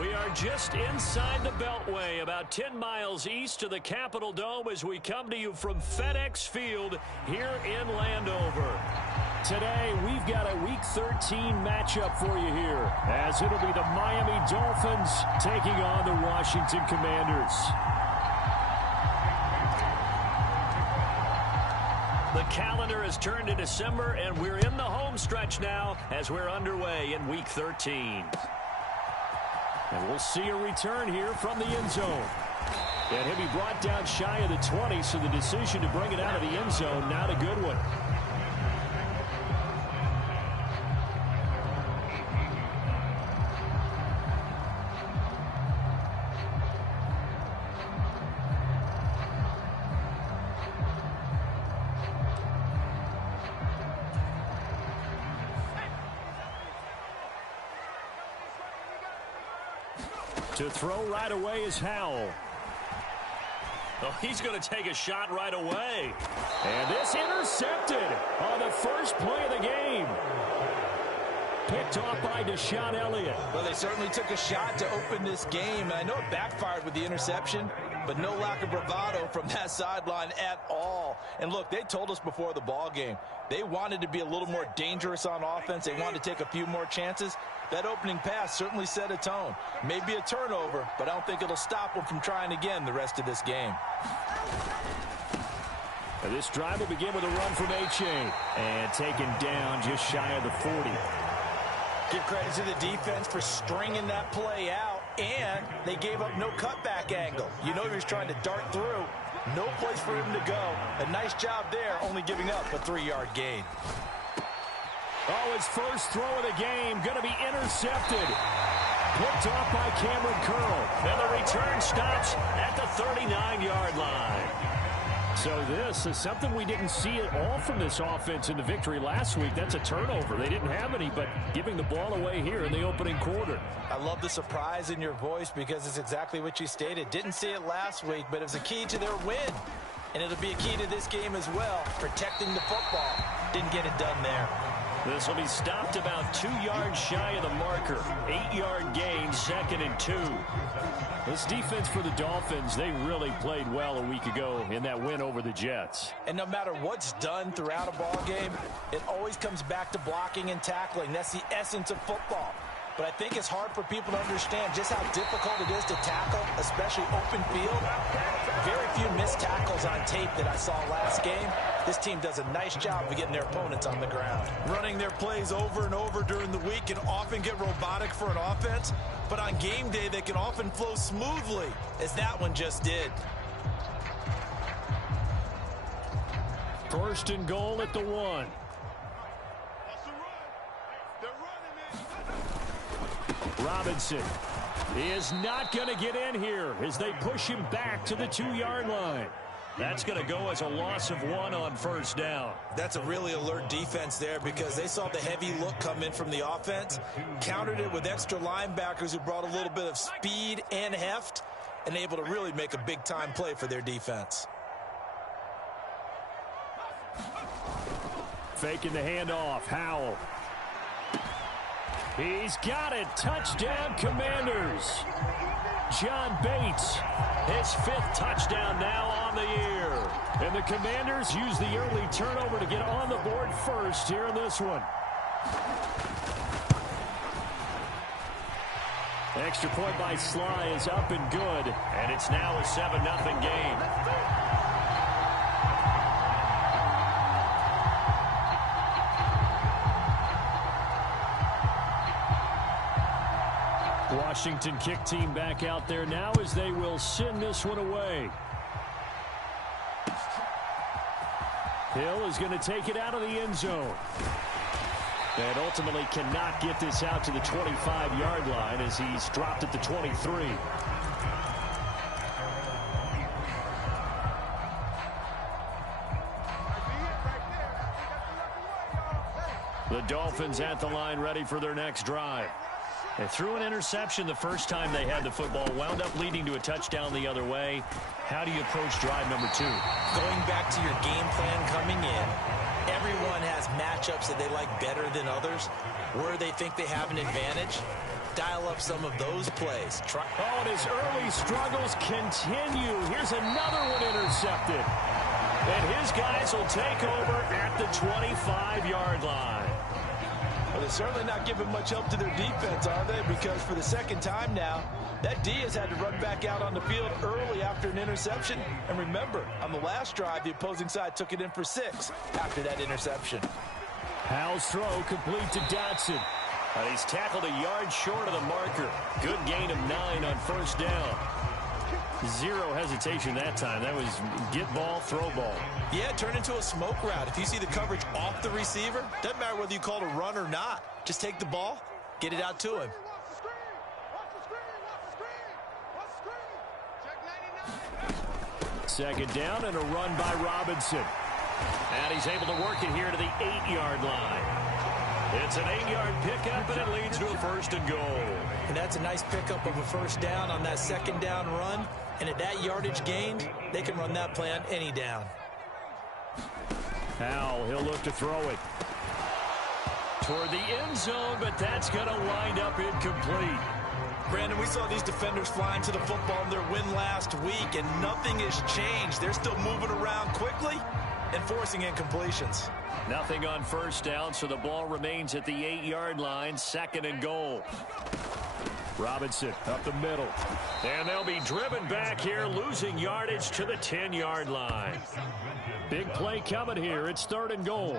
We are just inside the Beltway, about 10 miles east of the Capitol Dome as we come to you from FedEx Field here in Landover. Today, we've got a Week 13 matchup for you here, as it'll be the Miami Dolphins taking on the Washington Commanders. The calendar has turned to December, and we're in the home stretch now as we're underway in Week 13. And we'll see a return here from the end zone. And he'll be brought down shy of the 20, so the decision to bring it out of the end zone, not a good one. To throw right away is Howell. Oh, he's going to take a shot right away. And this intercepted on the first play of the game. Picked off by Deshaun Elliott. Well, they certainly took a shot to open this game. And I know it backfired with the interception, but no lack of bravado from that sideline at all. And look, they told us before the ball game, they wanted to be a little more dangerous on offense. They wanted to take a few more chances. That opening pass certainly set a tone. Maybe a turnover, but I don't think it'll stop them from trying again the rest of this game. And this drive will begin with a run from Achane. And taken down just shy of the 40. Give credit to the defense for stringing that play out, and they gave up no cutback angle. You know he was trying to dart through. No place for him to go. A nice job there, only giving up a 3-yard gain. Oh, his first throw of the game going to be intercepted. Picked off by Cameron Curl. And the return stops at the 39-yard line. So this is something we didn't see at all from this offense in the victory last week. That's a turnover. They didn't have any, but giving the ball away here in the opening quarter. I love the surprise in your voice because it's exactly what you stated. Didn't see it last week, but it was a key to their win. And it'll be a key to this game as well, protecting the football. Didn't get it done there. This will be stopped about 2 yards shy of the marker. 8-yard gain, 2nd and 2. This defense for the Dolphins, they really played well a week ago in that win over the Jets. And no matter what's done throughout a ball game, it always comes back to blocking and tackling. That's the essence of football. But I think it's hard for people to understand just how difficult it is to tackle, especially open field. Very few missed tackles on tape that I saw last game. This team does a nice job of getting their opponents on the ground. Running their plays over and over during the week can often get robotic for an offense, but on game day they can often flow smoothly, as that one just did. First and goal at the 1. Robinson is not going to get in here as they push him back to the 2-yard line. That's going to go as a loss of 1 on first down. That's a really alert defense there because they saw the heavy look come in from the offense, countered it with extra linebackers who brought a little bit of speed and heft, and able to really make a big-time play for their defense. Faking the handoff, Howell. He's got it. Touchdown, Commanders. John Bates, his 5th touchdown now on the year. And the Commanders use the early turnover to get on the board first here in this one. Extra point by Sly is up and good. And it's now a 7-0 game. Washington kick team back out there now as they will send this one away. Hill is going to take it out of the end zone. And ultimately cannot get this out to the 25-yard line as he's dropped at the 23. The Dolphins at the line ready for their next drive. They threw an interception the first time they had the football, wound up leading to a touchdown the other way. How do you approach drive number 2? Going back to your game plan coming in, everyone has matchups that they like better than others, where they think they have an advantage. dial up some of those plays. Oh, and his early struggles continue. Here's another one intercepted. And his guys will take over at the 25-yard line. Well, they're certainly not giving much help to their defense, are they? Because for the second time now, that D has had to run back out on the field early after an interception. And remember, on the last drive, the opposing side took it in for 6 after that interception. Howell's throw complete to Dotson. And he's tackled a yard short of the marker. Good gain of 9 on first down. Zero hesitation that time. That was get ball, throw ball. Yeah, it turned into a smoke route. If you see the coverage off the receiver, doesn't matter whether you call it a run or not. Just take the ball, get it out to him. Second down and a run by Robinson. And he's able to work it here to the 8-yard line. It's an 8-yard pickup, and it leads to a first and goal. And that's a nice pickup of a first down on that second down run. And at that yardage gained, they can run that play on any down. Howell, he'll look to throw it toward the end zone, but that's going to wind up incomplete. Brandon, we saw these defenders flying to the football in their win last week, and nothing has changed. They're still moving around quickly and forcing incompletions. Nothing on first down, so the ball remains at the 8-yard line, second and goal. Robinson up the middle. And they'll be driven back here, losing yardage to the 10-yard line. Big play coming here. It's third and goal.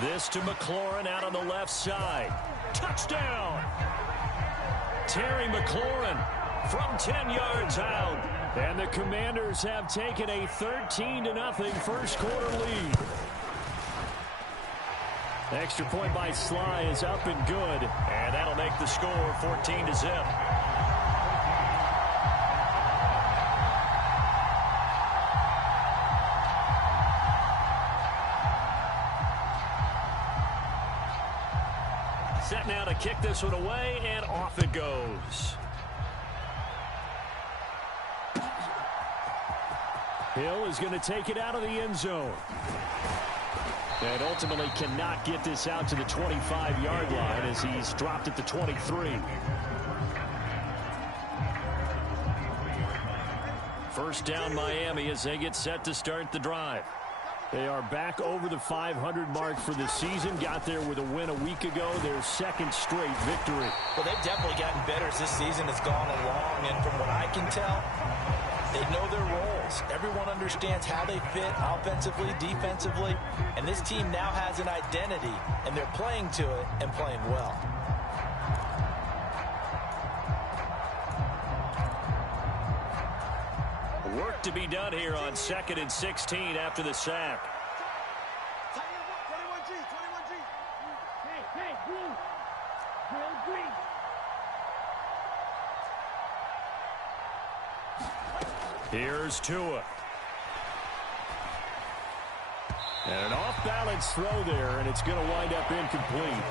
This to McLaurin out on the left side. Touchdown! Terry McLaurin from 10 yards out. And the Commanders have taken a 13-0 first quarter lead. Extra point by Sly is up and good. And that'll make the score 14-0. Set now to kick this one away, and off it goes. Hill is going to take it out of the end zone. And ultimately cannot get this out to the 25-yard line as he's dropped at the 23. First down Miami as they get set to start the drive. They are back over the 500 mark for the season. Got there with a win a week ago. Their second straight victory. Well, they've definitely gotten better as this season has gone along. And from what I can tell, they know their roles. Everyone understands how they fit offensively, defensively. And this team now has an identity, and they're playing to it and playing well. Work to be done here on 2nd and 16 after the sack. Here's Tua. And an off-balance throw there, and it's going to wind up incomplete.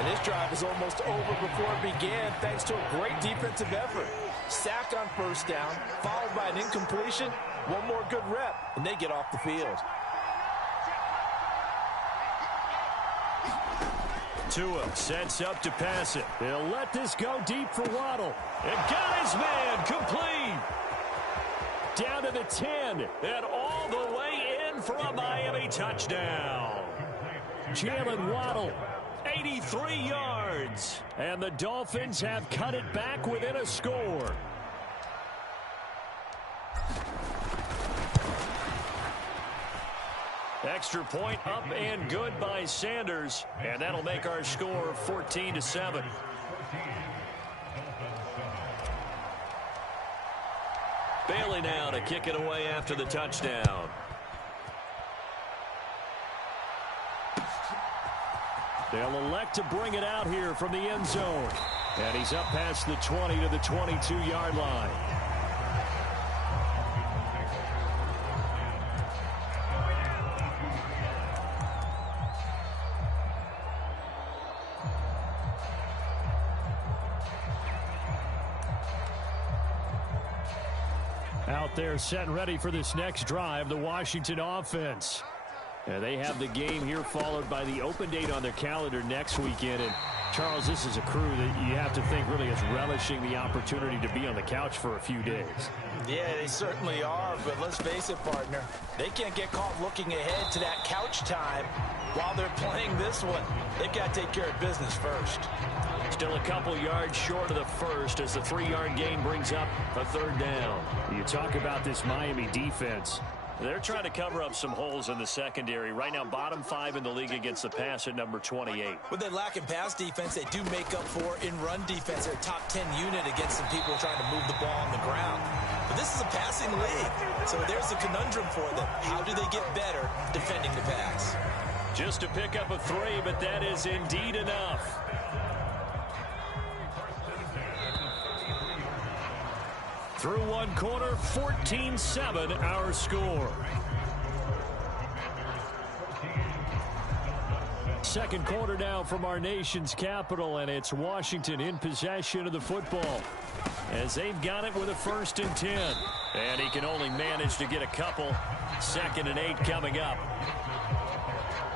And this drive is almost over before it began thanks to a great defensive effort. Sack on first down, followed by an incompletion. One more good rep, and they get off the field. Tua sets up to pass it. They'll let this go deep for Waddle. And got his man complete. Down to the 10, and all the way in for a Miami touchdown. Jalen Waddle, 83 yards. And the Dolphins have cut it back within a score. Extra point up and good by Sanders. And that'll make our score 14-7. Bailey now to kick it away after the touchdown. They'll elect to bring it out here from the end zone. And he's up past the 20 to the 22-yard line. Out there set and ready for this next drive, the Washington offense. And they have the game here followed by the open date on their calendar next weekend. And Charles, this is a crew that you have to think really is relishing the opportunity to be on the couch for a few days. Yeah, they certainly are, but let's face it, partner. They can't get caught looking ahead to that couch time while they're playing this one. They've got to take care of business first. Still a couple yards short of the first as the 3-yard gain brings up a third down. You talk about this Miami defense. They're trying to cover up some holes in the secondary. Right now, bottom 5 in the league against the pass at number 28. What they lack in pass defense, they do make up for in run defense. They're a top 10 unit against some people trying to move the ball on the ground. But this is a passing league, so there's a conundrum for them. How do they get better defending the pass? Just to pick up a 3, but that is indeed enough. Through one quarter, 14-7 our score. Second quarter now from our nation's capital, and it's Washington in possession of the football as they've got it with a 1st and 10. And he can only manage to get a couple. 2nd and 8 coming up.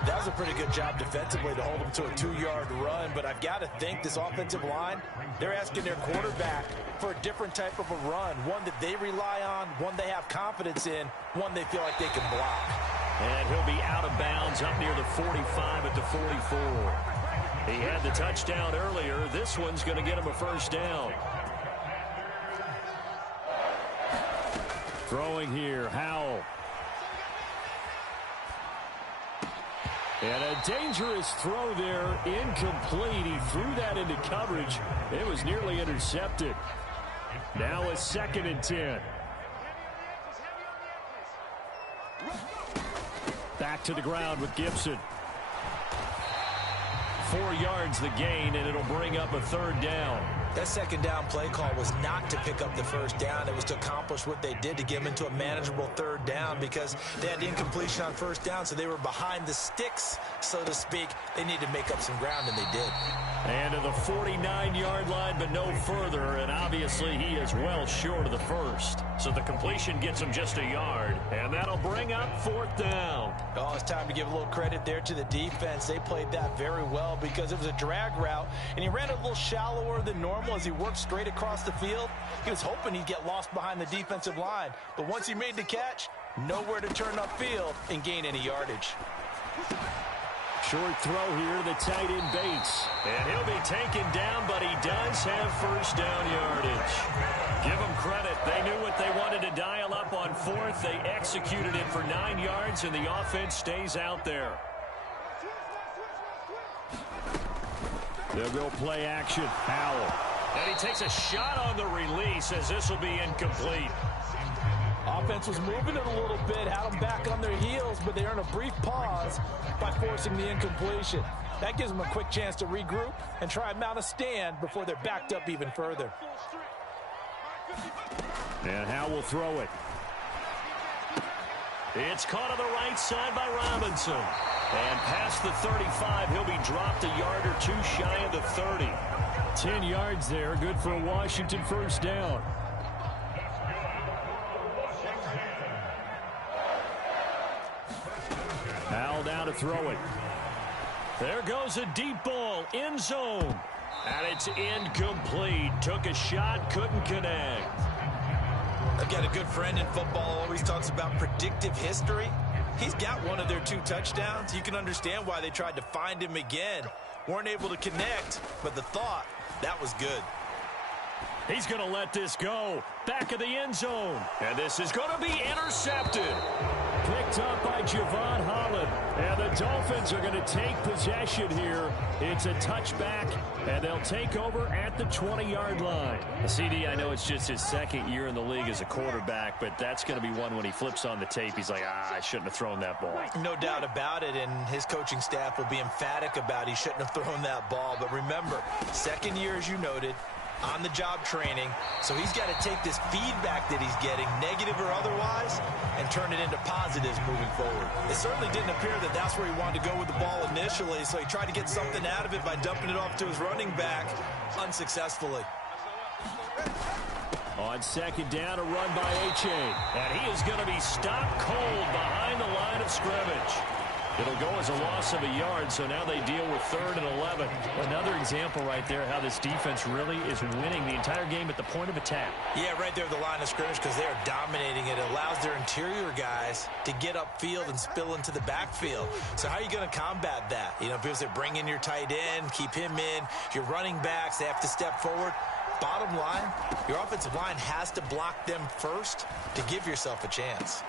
That was a pretty good job defensively to hold them to a 2-yard run, but I've got to think this offensive line, they're asking their quarterback for a different type of a run, one that they rely on, one they have confidence in, one they feel like they can block. And he'll be out of bounds up near the 45 at the 44. He had the touchdown earlier. This one's going to get him a 1st down. Throwing here, Howell. And a dangerous throw there, incomplete. He threw that into coverage. It was nearly intercepted. Now a 2nd and 10. Back to the ground with Gibson. 4 yards the gain, and it'll bring up a 3rd down. That 2nd down play call was not to pick up the 1st down. It was to accomplish what they did to get them into a manageable 3rd down because they had incompletion on 1st down, so they were behind the sticks, so to speak. They needed to make up some ground, and they did. And to the 49-yard line, but no further, and obviously he is well short of the 1st. So the completion gets him just a yard, and that'll bring up 4th down. Oh, it's time to give a little credit there to the defense. They played that very well because it was a drag route, and he ran it a little shallower than normal as he worked straight across the field. He was hoping he'd get lost behind the defensive line, but once he made the catch, nowhere to turn upfield and gain any yardage. Short throw here to the tight end Bates. And he'll be taken down, but he does have 1st down yardage. Give them credit. They knew what they wanted to dial up on 4th. They executed it for 9 yards, and the offense stays out there. They'll go play action. Howell. And he takes a shot on the release as this will be incomplete. Offense was moving it a little bit, had them back on their heels, but they earned a brief pause by forcing the incompletion. That gives them a quick chance to regroup and try and mount a stand before they're backed up even further. And Howell will throw it. It's caught on the right side by Robinson. And past the 35, he'll be dropped a yard or 2 shy of the 30. 10 yards there, good for a Washington 1st down. Howell down to throw it. There goes a deep ball, end zone. And it's incomplete. Took a shot, couldn't connect. I've got a good friend in football, always talks about predictive history. He's got one of their 2 touchdowns. You can understand why they tried to find him again. Weren't able to connect, but the thought, that was good. He's going to let this go. Back of the end zone. And this is going to be intercepted. Picked up by Javon Holland. And the Dolphins are going to take possession here. It's a touchback, and they'll take over at the 20-yard line. CD, I know it's just his 2nd year in the league as a quarterback, but that's going to be one when he flips on the tape. He's like, I shouldn't have thrown that ball. No doubt about it, and his coaching staff will be emphatic about he shouldn't have thrown that ball. But remember, 2nd year, as you noted, on-the-job training, so he's got to take this feedback that he's getting, negative or otherwise, and turn it into positives moving forward. It certainly didn't appear that that's where he wanted to go with the ball initially, so he tried to get something out of it by dumping it off to his running back unsuccessfully. On 2nd down, a run by Achane. And he is going to be stopped cold behind the line of scrimmage. It'll go as a loss of a yard, so now they deal with 3rd and 11. Another example right there how this defense really is winning the entire game at the point of attack. Yeah, right there at the line of scrimmage because they are dominating it. It allows their interior guys to get upfield and spill into the backfield. So how are you going to combat that? You know, people say bring in your tight end, keep him in. Your running backs, they have to step forward. Bottom line, your offensive line has to block them first to give yourself a chance.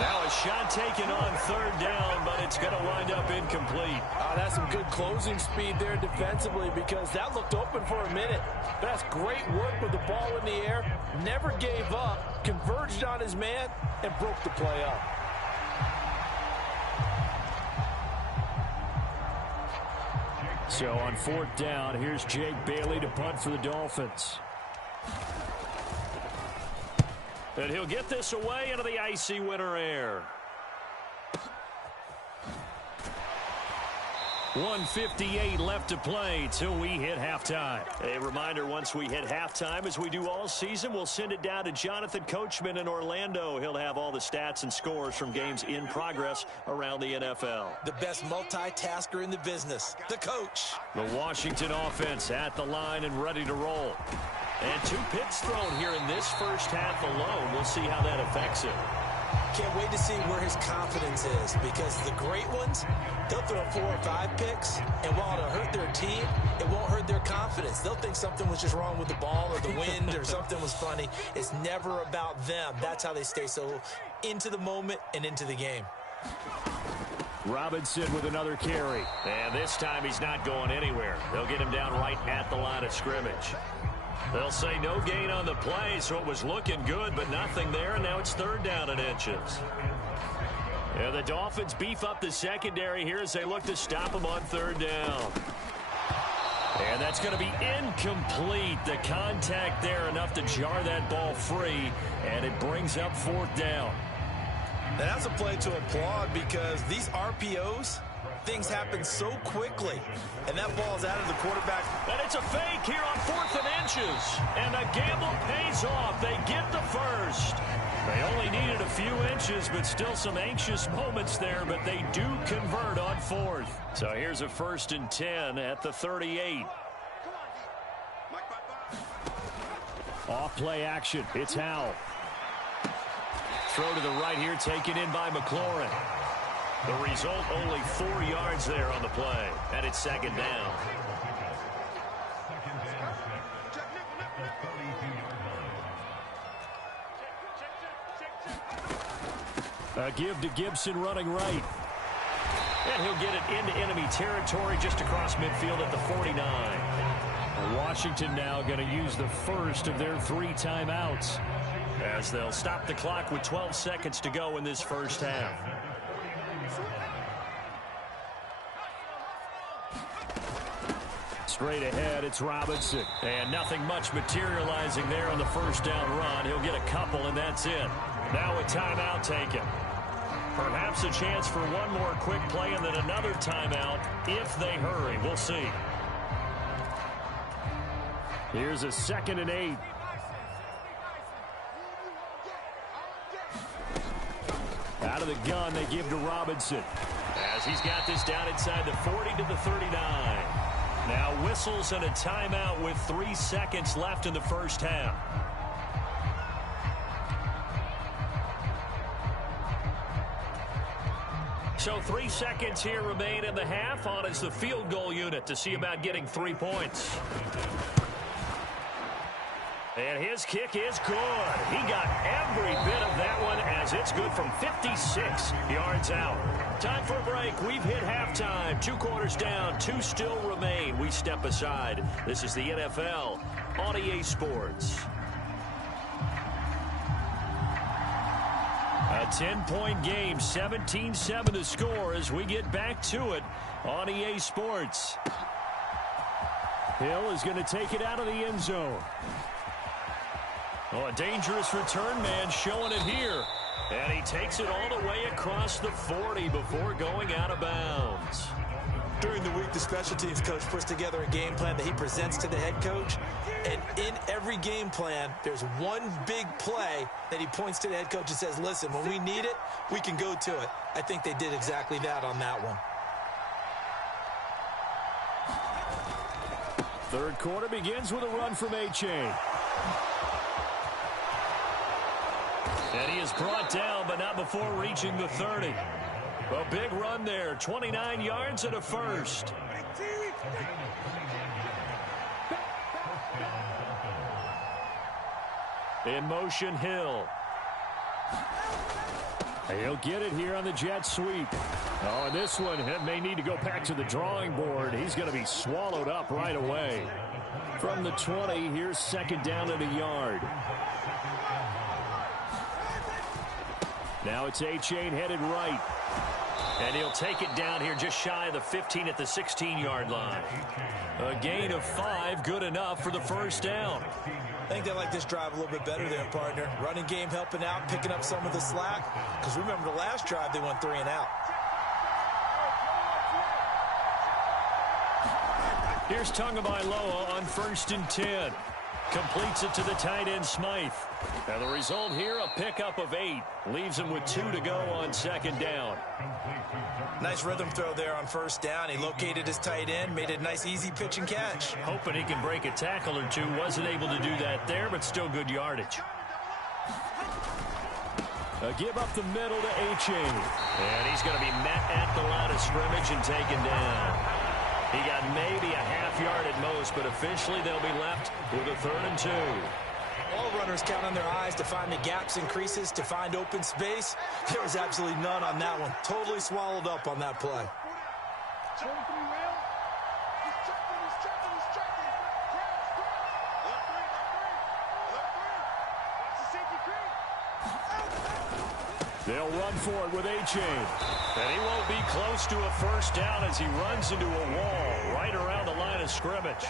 Now a shot taken on 3rd down, but it's going to wind up incomplete. That's some good closing speed there defensively because that looked open for a minute. That's great work with the ball in the air. Never gave up, converged on his man, and broke the play up. So on 4th down, here's Jake Bailey to punt for the Dolphins. And he'll get this away into the icy winter air. 1:58 left to play till we hit halftime. A reminder, once we hit halftime, as we do all season, we'll send it down to Jonathan Coachman in Orlando. He'll have all the stats and scores from games in progress around the NFL. The best multitasker in the business, the coach. The Washington offense at the line and ready to roll. And 2 picks thrown here in this first half alone. We'll see how that affects him. Can't wait to see where his confidence is because the great ones, they'll throw 4 or 5 picks, and while it'll hurt their team, it won't hurt their confidence. They'll think something was just wrong with the ball or the wind or something was funny. It's never about them. That's how they stay so into the moment and into the game. Robinson with another carry. And this time he's not going anywhere. They'll get him down right at the line of scrimmage. They'll say no gain on the play, so it was looking good, but nothing there, and now it's 3rd down and inches. And the Dolphins beef up the secondary here as they look to stop him on 3rd down. And that's going to be incomplete. The contact there enough to jar that ball free, and it brings up 4th down. And that's a play to applaud because these RPOs, things happen so quickly. And that ball's out of the quarterback. And it's a fake here on 4th and inches. And the gamble pays off. They get the first. They only needed a few inches, but still some anxious moments there. But they do convert on 4th. So here's a 1st and 10 at the 38. Off play action. It's Howell. Throw to the right here, taken in by McLaurin. The result, only 4 yards there on the play, and it's 2nd down. A give to Gibson running right. And he'll get it into enemy territory just across midfield at the 49. Washington now going to use the first of their 3 timeouts as they'll stop the clock with 12 seconds to go in this first half. Straight ahead, it's Robinson. And nothing much materializing there on the 1st down run. He'll get a couple, and that's it. Now a timeout taken. Perhaps a chance for one more quick play and then another timeout if they hurry. We'll see. Here's a 2nd and 8. Out of the gun, they give to Robinson as he's got this down inside the 40 to the 39. Now whistles and a timeout with 3 seconds left in the first half. So 3 seconds here remain in the half. On is the field goal unit to see about getting 3 points. And his kick is good. He got every bit of that one as it's good from 56 yards out. Time for a break. We've hit halftime. 2 quarters down. 2 still remain. We step aside. This is the NFL on EA Sports. A 10-point game. 17-7 the score as we get back to it on EA Sports. Hill is going to take it out of the end zone. Oh, a dangerous return man showing it here. And he takes it all the way across the 40 before going out of bounds. During the week, the special teams coach puts together a game plan that he presents to the head coach. And in every game plan, there's one big play that he points to the head coach and says, listen, when we need it, we can go to it. I think they did exactly that on that one. Third quarter begins with a run from A-Chain. And he is brought down, but not before reaching the 30. A big run there, 29 yards and a first. In motion, Hill. He'll get it here on the jet sweep. Oh, and this one may need to go back to the drawing board. He's going to be swallowed up right away. From the 20, here's second down and a yard. Now it's A-Chain headed right. And he'll take it down here just shy of the 15 at the 16-yard line. A gain of 5, good enough for the first down. I think they like this drive a little bit better there, partner. Running game helping out, picking up some of the slack. Because remember, the last drive, they went 3 and out. Here's Tagovailoa on 1st and 10. Completes it to the tight end, Smythe. And the result here, a pickup of 8. Leaves him with 2 to go on second down. Nice rhythm throw there on first down. He located his tight end, made a nice easy pitch and catch. Hoping he can break a tackle or two. Wasn't able to do that there, but still good yardage. A give up the middle to A-Chain. And he's going to be met at the line of scrimmage and taken down. He got maybe a half yard at most, but officially they'll be left with a 3rd and 2. All runners count on their eyes to find the gaps and creases, to find open space. There was absolutely none on that one. Totally swallowed up on that play. They'll run for it with A-Chain. And he won't be close to a first down as he runs into a wall right around the line of scrimmage.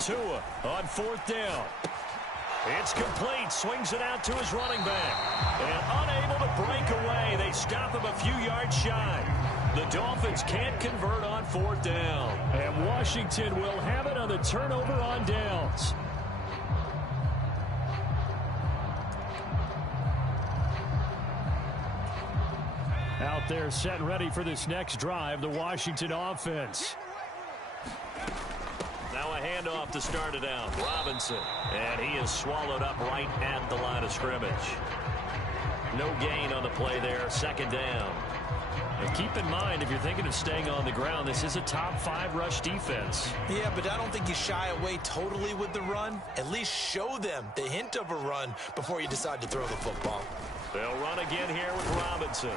Tua on 4th down. It's complete. Swings it out to his running back. And unable to break away. They stop him a few yards shy. The Dolphins can't convert on 4th down. And Washington will have it on the turnover on downs. Out there set and ready for this next drive, the Washington offense. Now a handoff to start it out. Robinson. And he is swallowed up right at the line of scrimmage. No gain on the play there. Second down. And keep in mind, if you're thinking of staying on the ground, this is a top 5 rush defense. Yeah, but I don't think you shy away totally with the run. At least show them the hint of a run before you decide to throw the football. They'll run again here with Robinson.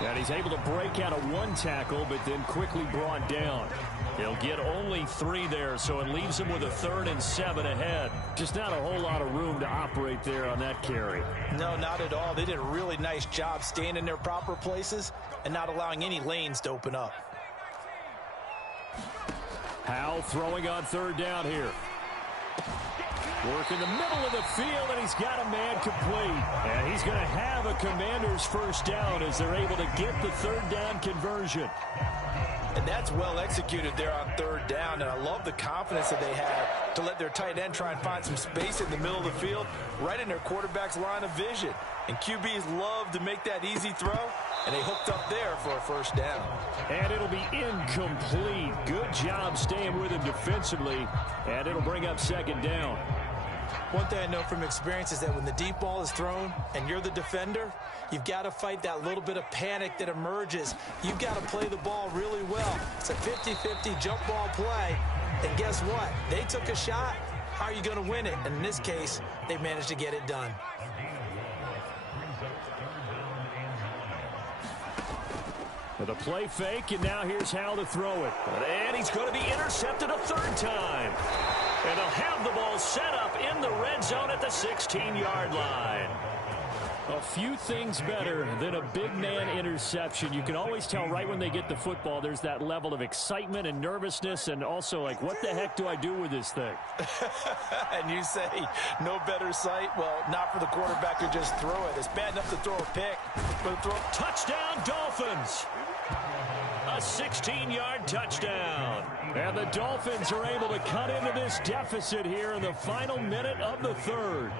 And he's able to break out of 1 tackle, but then quickly brought down. He'll get only 3 there, so it leaves him with a 3rd and 7 ahead. Just not a whole lot of room to operate there on that carry. No, not at all. They did a really nice job staying in their proper places and not allowing any lanes to open up. Howell throwing on 3rd down here. Work in the middle of the field, and he's got a man complete. And he's going to have a Commander's first down as they're able to get the 3rd down conversion. And that's well executed there on 3rd down. And I love the confidence that they had to let their tight end try and find some space in the middle of the field, right in their quarterback's line of vision. And QBs love to make that easy throw, and they hooked up there for a first down. And it'll be incomplete. Good job staying with him defensively, and it'll bring up 2nd down. One thing I know from experience is that when the deep ball is thrown and you're the defender, you've got to fight that little bit of panic that emerges. You've got to play the ball really well. It's a 50-50 jump ball play. And guess what? They took a shot. How are you going to win it? And in this case, they managed to get it done. The play fake, and now here's how to throw it. And he's going to be intercepted a 3rd time. And they'll have the ball set up in the red zone at the 16-yard line. A few things better than a big man interception. You can always tell right when they get the football, there's that level of excitement and nervousness and also like, what the heck do I do with this thing? And you say no better sight? Well, not for the quarterback to just throw it. It's bad enough to throw a pick, but to throw touchdown Dolphins. A 16-yard touchdown. And the Dolphins are able to cut into this deficit here in the final minute of the third.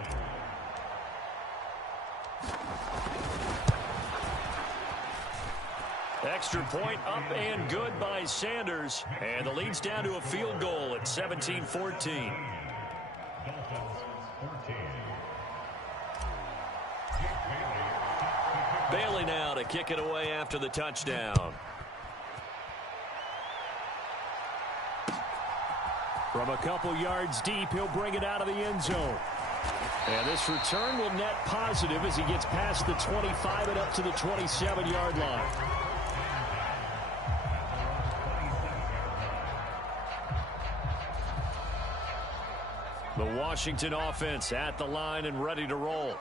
Extra point up and good by Sanders. And the lead's down to a field goal at 17-14. Bailey now to kick it away after the touchdown. From a couple yards deep, he'll bring it out of the end zone. And this return will net positive as he gets past the 25 and up to the 27-yard line. The Washington offense at the line and ready to roll.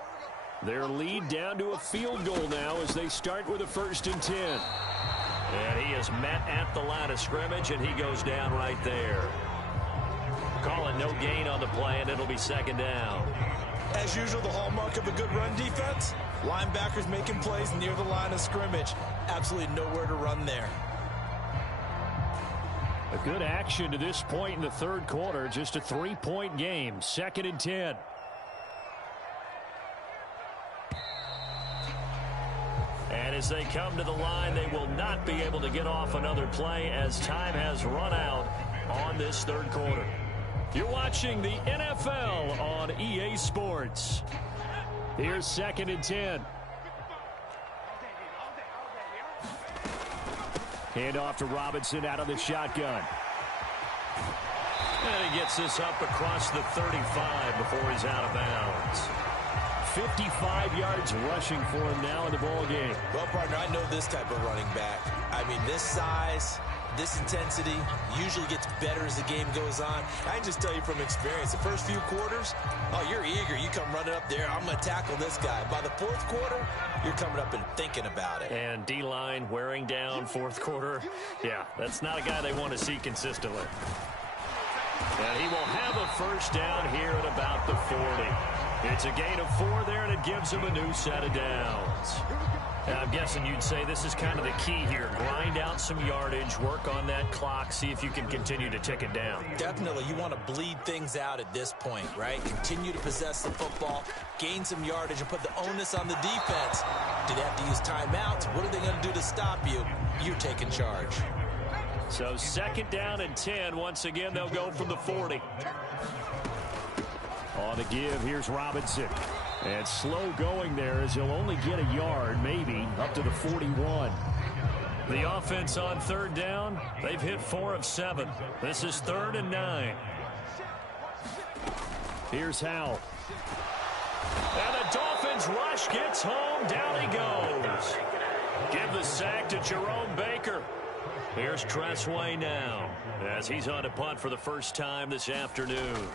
Their lead down to a field goal now as they start with a 1st and 10. And he is met at the line of scrimmage, and he goes down right there. Calling no gain on the play, and it'll be 2nd down. As usual, the hallmark of a good run defense, linebackers making plays near the line of scrimmage. Absolutely nowhere to run there. A good action to this point in the third quarter. Just a 3-point game. 2nd and 10. And as they come to the line, they will not be able to get off another play as time has run out on this third quarter. You're watching the NFL on EA Sports. Here's 2nd and 10. Handoff to Robinson out of the shotgun. And he gets this up across the 35 before he's out of bounds. 55 yards rushing for him now in the ball game. Well, partner, I know this type of running back. I mean, this size, this intensity usually gets better as the game goes on. I can just tell you from experience, the first few quarters, oh, you're eager. You come running up there, I'm going to tackle this guy. By the 4th quarter, you're coming up and thinking about it. And D-line wearing down 4th quarter. Yeah, that's not a guy they want to see consistently. And he will have a 1st down here at about the 40. It's a gain of 4 there, and it gives him a new set of downs. And I'm guessing you'd say this is kind of the key here. Grind out some yardage, work on that clock, see if you can continue to tick it down. Definitely. You want to bleed things out at this point, right? Continue to possess the football, gain some yardage, and put the onus on the defense. Do they have to use timeouts? What are they going to do to stop you? You're taking charge. So 2nd down and 10. Once again, they'll go from the 40. On the give, here's Robinson. And slow going there as he'll only get a yard, maybe, up to the 41. The offense on 3rd down, they've hit 4 of 7. This is 3rd and 9. Here's Howell. And the Dolphins rush gets home. Down he goes. Give the sack to Jerome Baker. Here's Tressway now as he's on a punt for the first time this afternoon.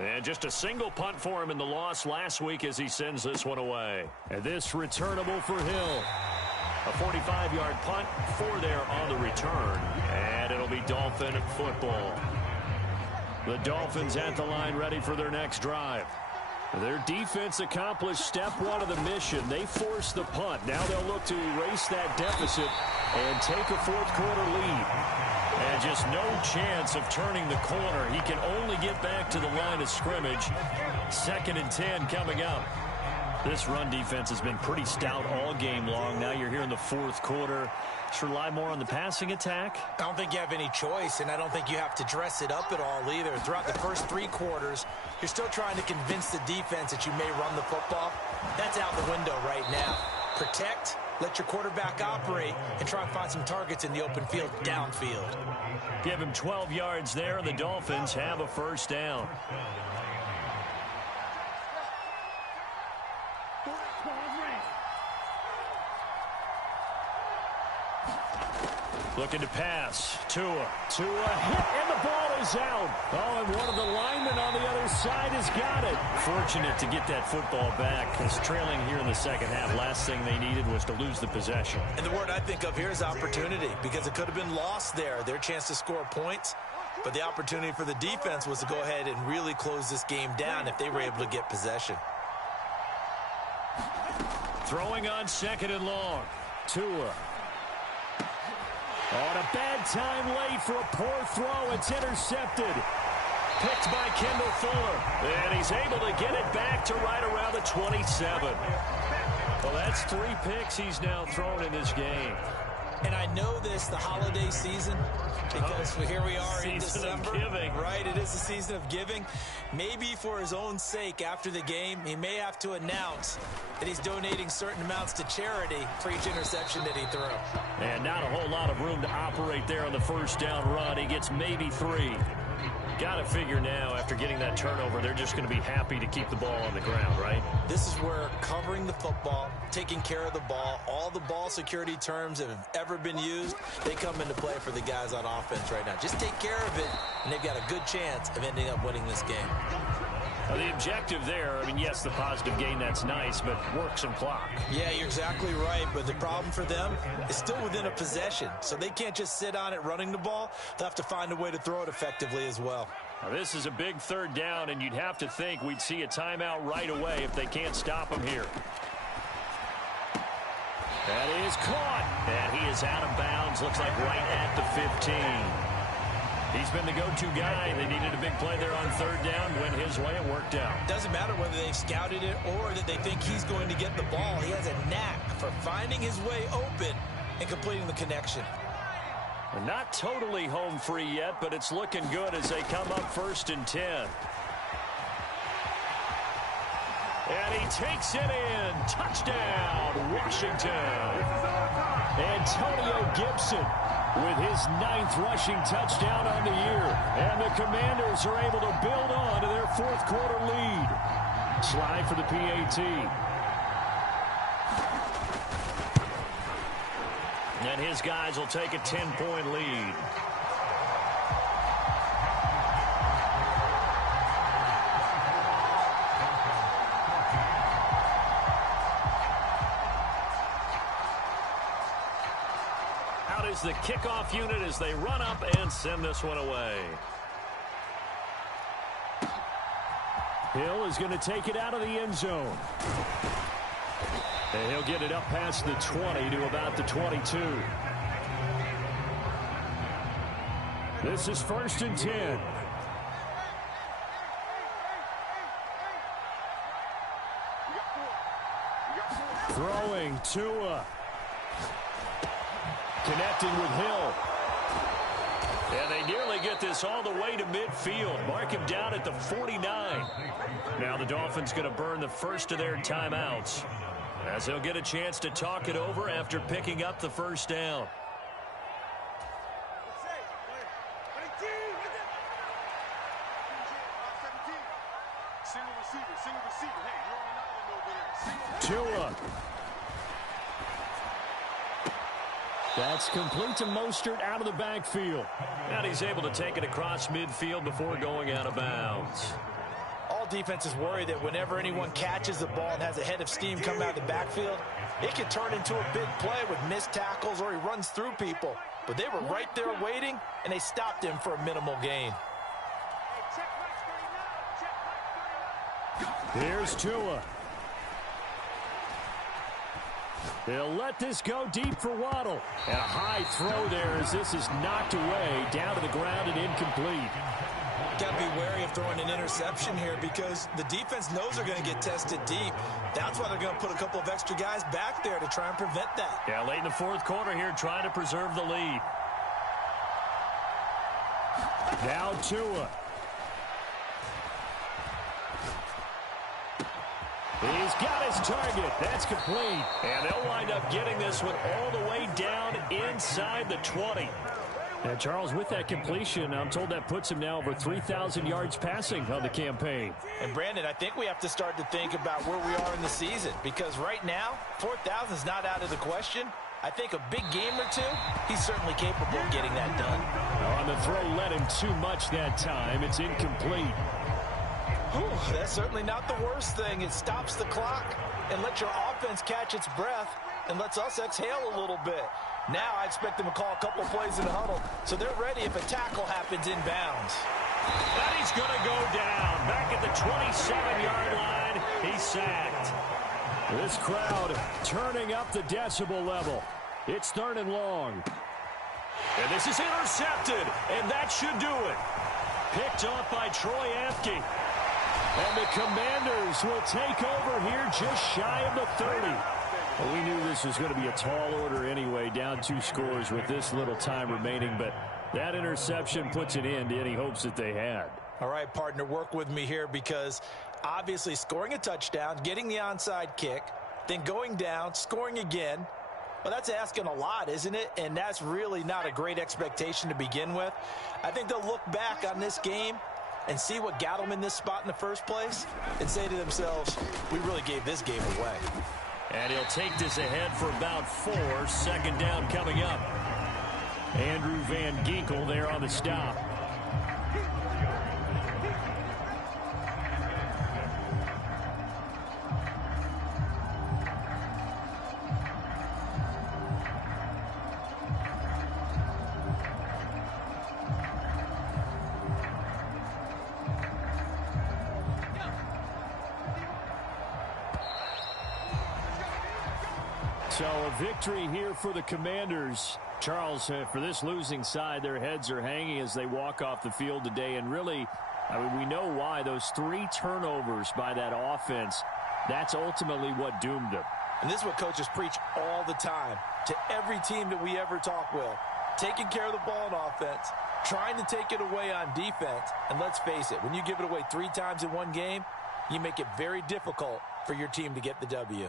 And just a single punt for him in the loss last week as he sends this one away. And this returnable for Hill. A 45-yard punt, 4 there on the return. And it'll be Dolphin football. The Dolphins at the line ready for their next drive. Their defense accomplished step 1 of the mission. They forced the punt. Now they'll look to erase that deficit and take a 4th quarter lead. And just no chance of turning the corner. He can only get back to the line of scrimmage. 2nd and 10 coming up. This run defense has been pretty stout all game long. Now you're here in the 4th quarter. Just rely more on the passing attack. I don't think you have any choice, and I don't think you have to dress it up at all either. Throughout the first 3 quarters, you're still trying to convince the defense that you may run the football. That's out the window right now. Protect, let your quarterback operate, and try and find some targets in the open field downfield. Give him 12 yards there, and the Dolphins have a 1st down. Looking to pass. Tua hit, and the ball is out. Oh, and one of the linemen on the other side has got it. Fortunate to get that football back. It's trailing here in the second half. Last thing they needed was to lose the possession. And the word I think of here is opportunity, because it could have been lost there. Their chance to score points. But the opportunity for the defense was to go ahead and really close this game down if they were able to get possession. Throwing on 2nd and long. Tua. On a bad time late for a poor throw. It's intercepted. Picked by Kendall Fuller. And he's able to get it back to right around the 27. Well, that's 3 picks he's now thrown in this game. And I know this, the holiday season, because here we are in December. Right, it is the season of giving. Maybe for his own sake after the game, he may have to announce that he's donating certain amounts to charity for each interception that he threw. And not a whole lot of room to operate there on the first down run. He gets maybe 3. Got to figure now, after getting that turnover, they're just going to be happy to keep the ball on the ground, right? This is where covering the football, taking care of the ball, all the ball security terms that have ever been used, they come into play for the guys on offense right now. Just take care of it, and they've got a good chance of ending up winning this game. The objective there, I mean, yes, the positive gain, that's nice, but work some clock. Yeah, you're exactly right, but the problem for them is still within a possession, so they can't just sit on it running the ball. They'll have to find a way to throw it effectively as well. Now, this is a big 3rd down, and you'd have to think we'd see a timeout right away if they can't stop him here. That is caught, and he is out of bounds, looks like right at the 15. He's been the go-to guy. They needed a big play there on 3rd down. Went his way. It worked out. Doesn't matter whether they've scouted it or that they think he's going to get the ball. He has a knack for finding his way open and completing the connection. They're not totally home free yet, but it's looking good as they come up 1st and 10. And he takes it in. Touchdown, Washington. Antonio Gibson with his 9th rushing touchdown on the year. And the Commanders are able to build on to their 4th quarter lead. Slide for the PAT. And his guys will take a 10-point lead. Is the kickoff unit as they run up and send this one away. Hill is going to take it out of the end zone. And he'll get it up past the 20 to about the 22. This is 1st and 10. Throwing Tua. Connecting with Hill. And they nearly get this all the way to midfield. Mark him down at the 49. Now the Dolphins going to burn the first of their timeouts, as he'll get a chance to talk it over after picking up the 1st down. Tua. That's complete to Mostert out of the backfield. And he's able to take it across midfield before going out of bounds. All defenses worry that whenever anyone catches the ball and has a head of steam come out of the backfield, it can turn into a big play with missed tackles or he runs through people. But they were right there waiting, and they stopped him for a minimal gain. Here's Tua. They'll let this go deep for Waddle. And a high throw there as this is knocked away, down to the ground and incomplete. Got to be wary of throwing an interception here because the defense knows they're going to get tested deep. That's why they're going to put a couple of extra guys back there to try and prevent that. Yeah, late in the 4th quarter here, trying to preserve the lead. Now Tua. He's got his target. That's complete. And they'll wind up getting this one all the way down inside the 20. And Charles, with that completion, I'm told that puts him now over 3,000 yards passing on the campaign. And Brandon, I think we have to start to think about where we are in the season, because right now, 4,000 is not out of the question. I think a big game or two, he's certainly capable of getting that done. On the throw, led him too much that time. It's incomplete. Whew, that's certainly not the worst thing. It stops the clock and lets your offense catch its breath and lets us exhale a little bit. Now I expect them to call a couple plays in the huddle, so they're ready if a tackle happens inbounds. And he's going to go down. Back at the 27-yard line, he's sacked. This crowd turning up the decibel level. It's 3rd and long. And this is intercepted, and that should do it. Picked off by Troy Apke. And the Commanders will take over here just shy of the 30. Well, we knew this was going to be a tall order anyway, down 2 scores with this little time remaining, but that interception puts an end to any hopes that they had. All right, partner, work with me here because obviously scoring a touchdown, getting the onside kick, then going down, scoring again, well, that's asking a lot, isn't it? And that's really not a great expectation to begin with. I think they'll look back on this game and see what got them in this spot in the first place and say to themselves, we really gave this game away. And he'll take this ahead for about 4. 2nd down coming up. Andrew Van Ginkel there on the stop. So a victory here for the Commanders. Charles, for this losing side, their heads are hanging as they walk off the field today. And really, I mean, we know why. Those 3 turnovers by that offense, that's ultimately what doomed them. And this is what coaches preach all the time to every team that we ever talk with. Taking care of the ball on offense, trying to take it away on defense. And let's face it, when you give it away 3 times in one game, you make it very difficult for your team to get the W.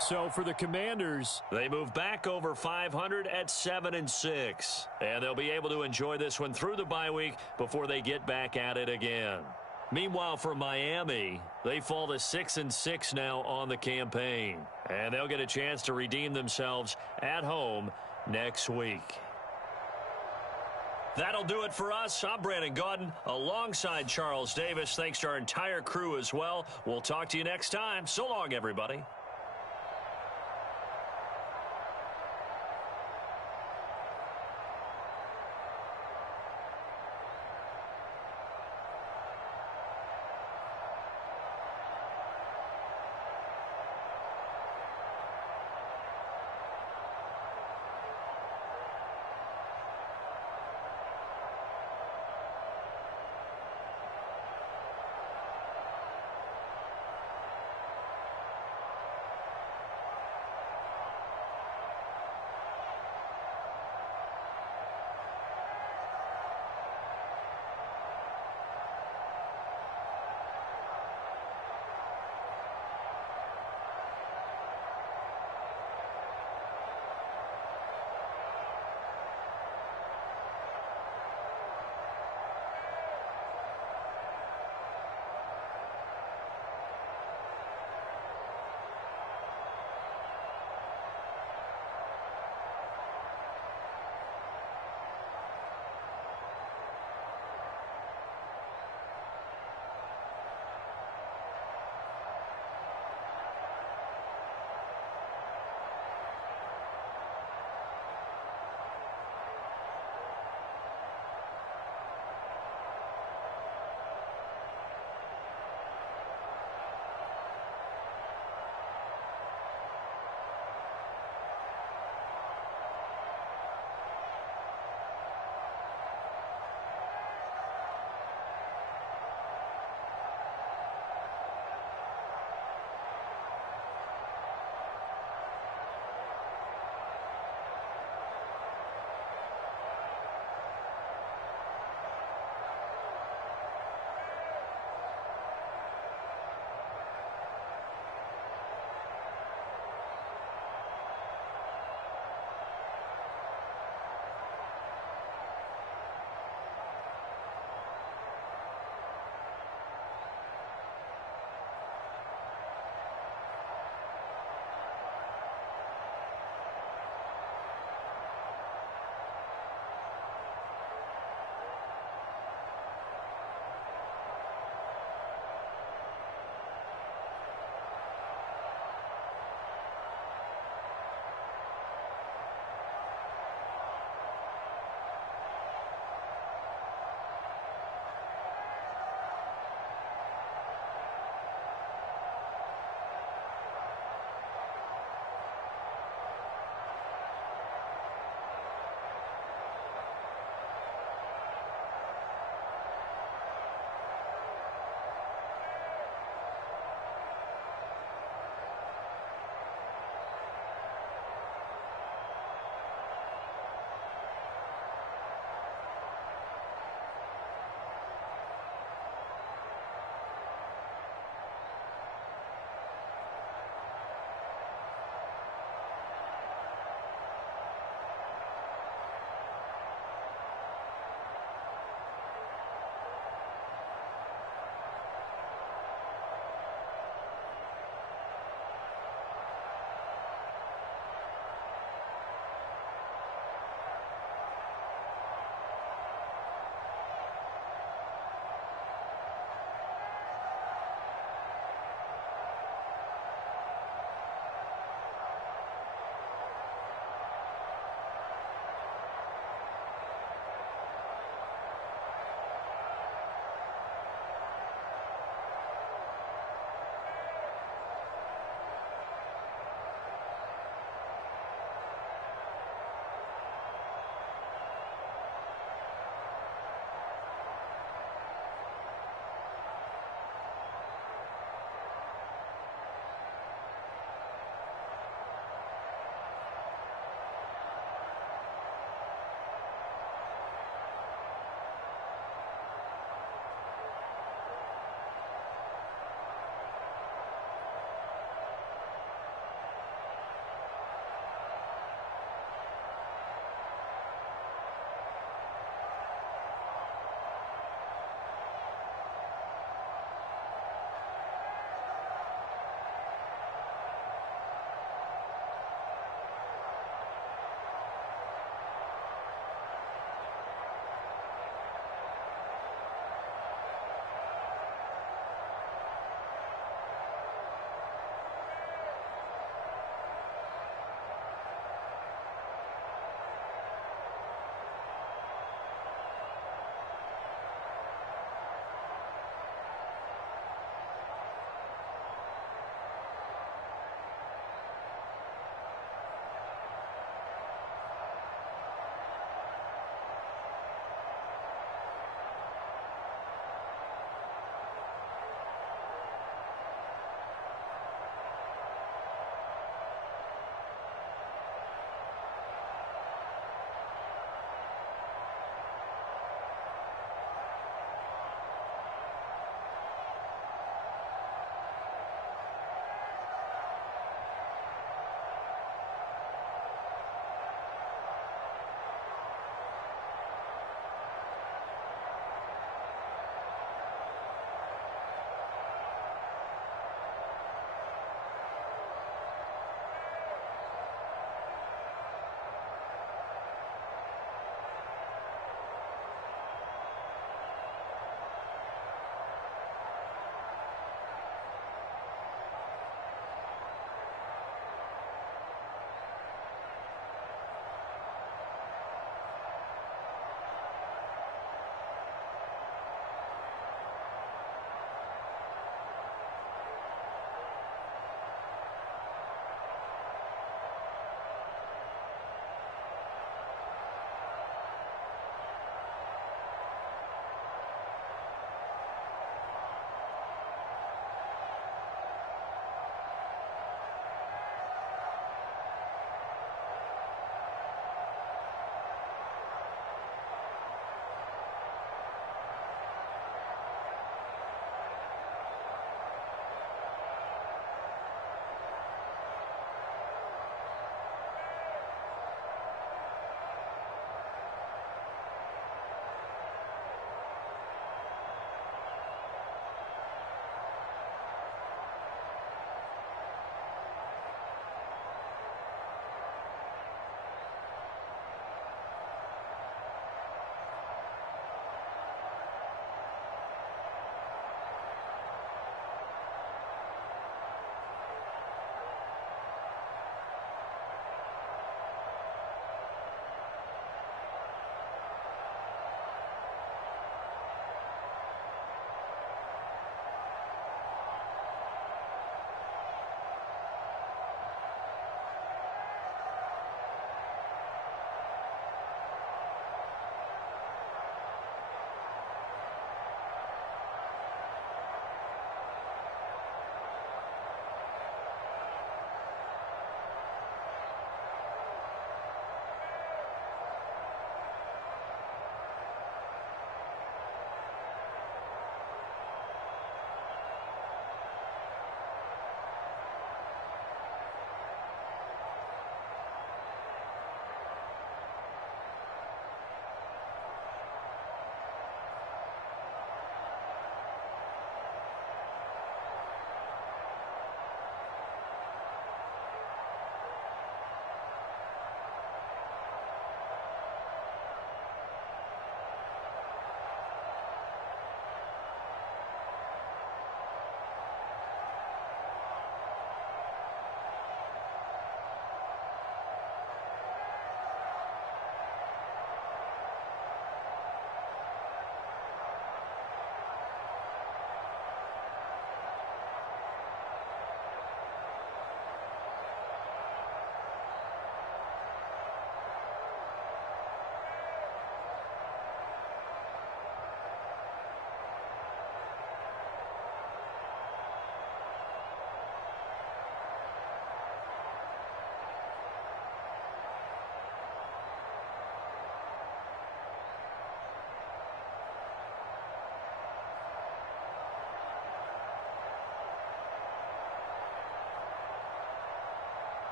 So for the Commanders, they move back over 500 at 7-6. And they'll be able to enjoy this one through the bye week before they get back at it again. Meanwhile, for Miami, they fall to 6-6 now on the campaign. And they'll get a chance to redeem themselves at home next week. That'll do it for us. I'm Brandon Gaudin alongside Charles Davis. Thanks to our entire crew as well. We'll talk to you next time. So long, everybody.